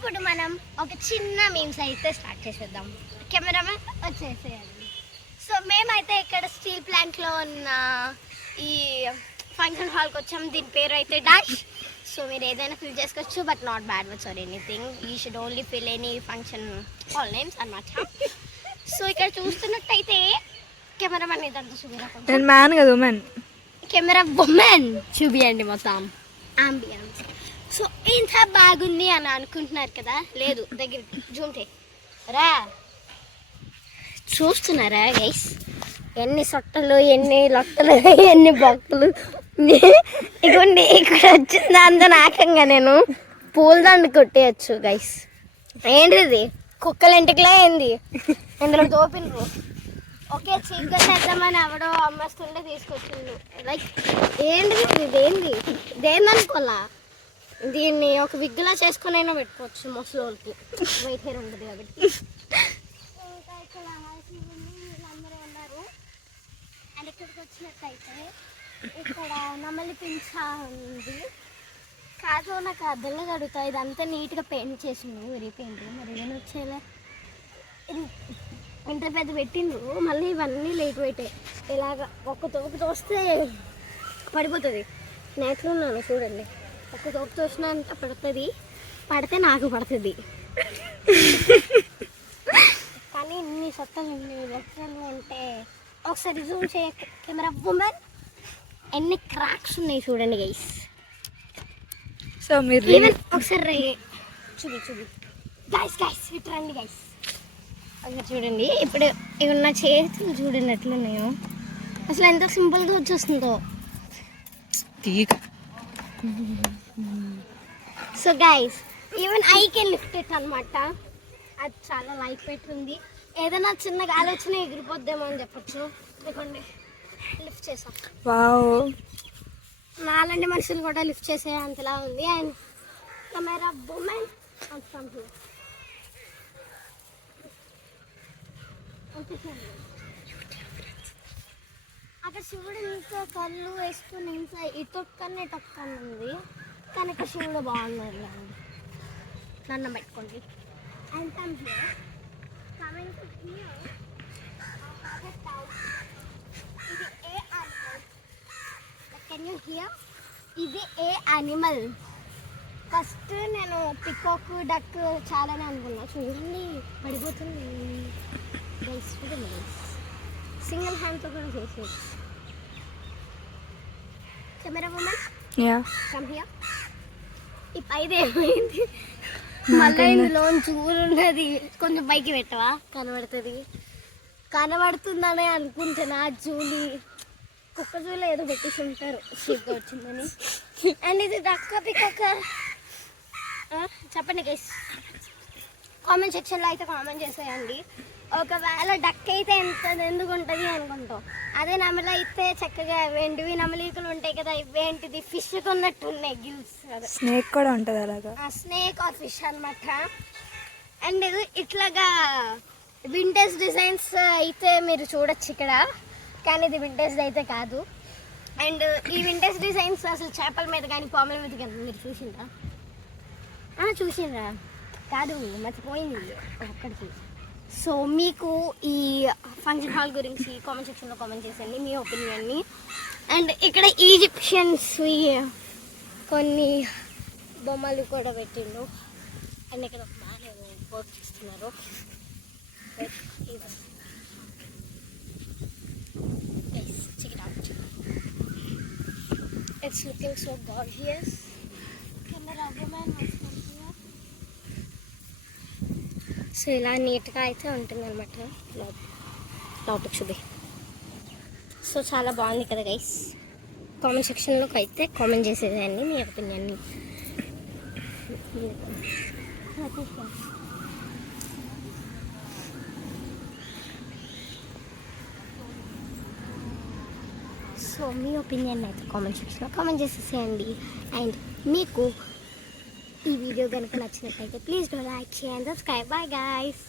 ఇప్పుడు మనం ఒక చిన్న మీమ్స్ అయితే స్టార్ట్ చేసేద్దాం. కెమెరామెన్ వచ్చేసేయాలి. సో మేమైతే ఇక్కడ స్టీల్ ప్లాంట్లో ఉన్న ఈ ఫంక్షన్ హాల్కి వచ్చాము. దీని పేరు అయితే డాష్. సో మీరు ఏదైనా ఫిల్ చేసుకోవచ్చు, but not bad words or anything. You should only fill any function hall names అన్నమాట. సో ఇక్కడ చూస్తున్నట్టయితే కెమెరామెన్ ఇదంతా చూపిరా, మ్యాన్ కదా ఉమెన్, కెమెరా ఉమెన్ చూపియండి మొత్తం అంబియన్స్. సో ఇంత బాగుంది అని అనుకుంటున్నారు కదా, లేదు దగ్గర జూమ్తే రా. చూస్తున్నారా గైస్, ఎన్ని సొట్టలు, ఎన్ని లొట్టలు, ఎన్ని బొక్కలు. ఇగోండి ఇక్కడ వచ్చింది అంత నాకంగా నేను పూలదండ కొట్టేయచ్చు గైస్. ఏంటిది కుక్కల ఇంటికిలా ఏంది ఇందులో తోపినరు. ఓకే చీప్గా చేద్దామని ఎవడో అమ్మేస్తుంటే తీసుకొచ్చిండు. లైక్ ఏంటిది ఇదేంది, దేనిదనుకోలా, దీన్ని ఒక విగ్గులా చేసుకుని అయినా పెట్టుకోవచ్చు ముసలి వాళ్ళకి, వైట్ హెయిర్ ఉంటుంది కాబట్టి. ఇంకా ఇక్కడ వీళ్ళందరూ ఉన్నారు. అండ్ ఇక్కడికి వచ్చినట్టయితే ఇక్కడ నమ్మలి పింఛ ఉంది. కాదు నాకు అర్థంగా కడుగుతా, ఇదంతా నీట్గా పెయింట్ చేసిండు, వెరీ పెయింట్. మరి ఏమైనా వచ్చేలా ఇంత పెద్ద పెట్టిండ్రు, మళ్ళీ ఇవన్నీ లేట్ వెయిటే. ఇలాగ ఒక్క తోపు తోస్తే పడిపోతుంది. నేట్లో ఉన్నాను చూడండి, ఒక్క తోపు తోసినంత పడుతుంది, పడితే నాకు పడుతుంది. కానీ ఇన్ని సొత్తలు, ఇన్ని లక్షలు ఉంటే ఒకసారి జూమ్ చేయ కెమెరా ఉమెన్. ఎన్ని క్రాక్స్ ఉన్నాయి చూడండి గైస్. సో మీరు ఈవెన్ ఒకసారి చూపి గైస్ గైస్ ఇటు రండి గైస్. ఒకసారి చూడండి, ఇప్పుడు ఇవి నా చేతులు చూడండి ఎట్లున్నాయో, అసలు ఎంత సింపుల్గా వచ్చేస్తుందో. So guys even I can lift it అనమాట. అది చాలా లైట్ వెయిట్ ఉంది. ఏదైనా చిన్నగా ఆలోచన ఎగిరిపోద్దేమో అని చెప్పచ్చు. ఇదిగోండి లిఫ్ట్ చేసాం. వావ్, నాలాంటి మనుషులు కూడా లిఫ్ట్ చేసే అంతలా ఉంది. And camera women from here. అక్కడ శివుడు ఇంకా కళ్ళు వేసుకుని ఇంకా ఇటొక్కనే టొక్కని ఉంది, కానీ ఇక్కడ శివుడు బాగున్నారు. నన్ను పెట్టుకోండి. And come here, coming to hear. ఇది ఏ యానిమల్, కెన్ యూ హియర్? ఇది ఏ యానిమల్. ఫస్ట్ నేను పికాక్, డక్ చాలానే అనుకున్నా. చూడండి పడిపోతుంది. సింగిల్ హ్యాండ్తో కూడా చేసేది. Camera women come here. ఈ పైది ఏమైంది, మళ్ళీ ఇందులో చూలు ఉన్నది, కొంచెం పైకి పెట్టవా, కనబడుతుందనే అనుకుంటున్నా. జూలి కుక్క జూలు ఏదో పెట్టేసి ఉంటారు షీప్గా వచ్చిందని. అండ్ ఇది డక్క పికాక చెప్పండి గైస్, కామెంట్ సెక్షన్లో అయితే కామెంట్ చేసేయండి. ఒకవేళ డక్ అయితే ఎంత ఎందుకు ఉంటుంది అనుకుంటాం, అదే నెమలి అయితే చక్కగా ఎండివి నెమలికలు ఉంటాయి కదా, ఇవేంటిది ఫిష్ కొన్నట్టు ఉన్నాయి గిల్స్. స్నేక్ కూడా ఉంటుంది అలాగా, స్నేక్ ఆర్ ఫిష్ అనమాట. అండ్ ఇట్లాగా వింటేజ్ డిజైన్స్ అయితే మీరు చూడొచ్చు ఇక్కడ, కానీ ఇది వింటేజ్ అయితే కాదు. అండ్ ఈ వింటేజ్ డిజైన్స్ అసలు చేపల మీద కానీ పాముల మీద కానీ మీరు చూసిండ్రా? చూసిండ్రా? కాదు, మర్చిపోయింది ఒక్కడికి. సో మీకు ఈ ఫంక్షన్ హాల్ గురించి కామెంట్ సెక్షన్లో కామెంట్ చేసేయండి మీ ఒపీనియన్ని. అండ్ ఇక్కడ ఈజిప్షియన్స్వి కొన్ని బొమ్మలు కూడా పెట్టిండు. అండ్ ఇక్కడ ఒక మ్యాన్ వర్క్ చేస్తున్నారు. It's looking so gorgeous. Camera woman was from here. So ఇలా నీట్గా అయితే ఉంటుంది అనమాట లోపలికి చూపి. సో చాలా బాగుంది కదా గైస్. కామెంట్ సెక్షన్లోకి అయితే కామెంట్ చేసేదండి మీ ఒపీనియన్ని. సో మీ ఒపీనియన్ అయితే కామెంట్ సెక్షన్లో కామెంట్ చేసేసేయండి. అండ్ మీకు ఈ వీడియో కనుక నచ్చినట్లయితే please do like, share and subscribe. Bye guys.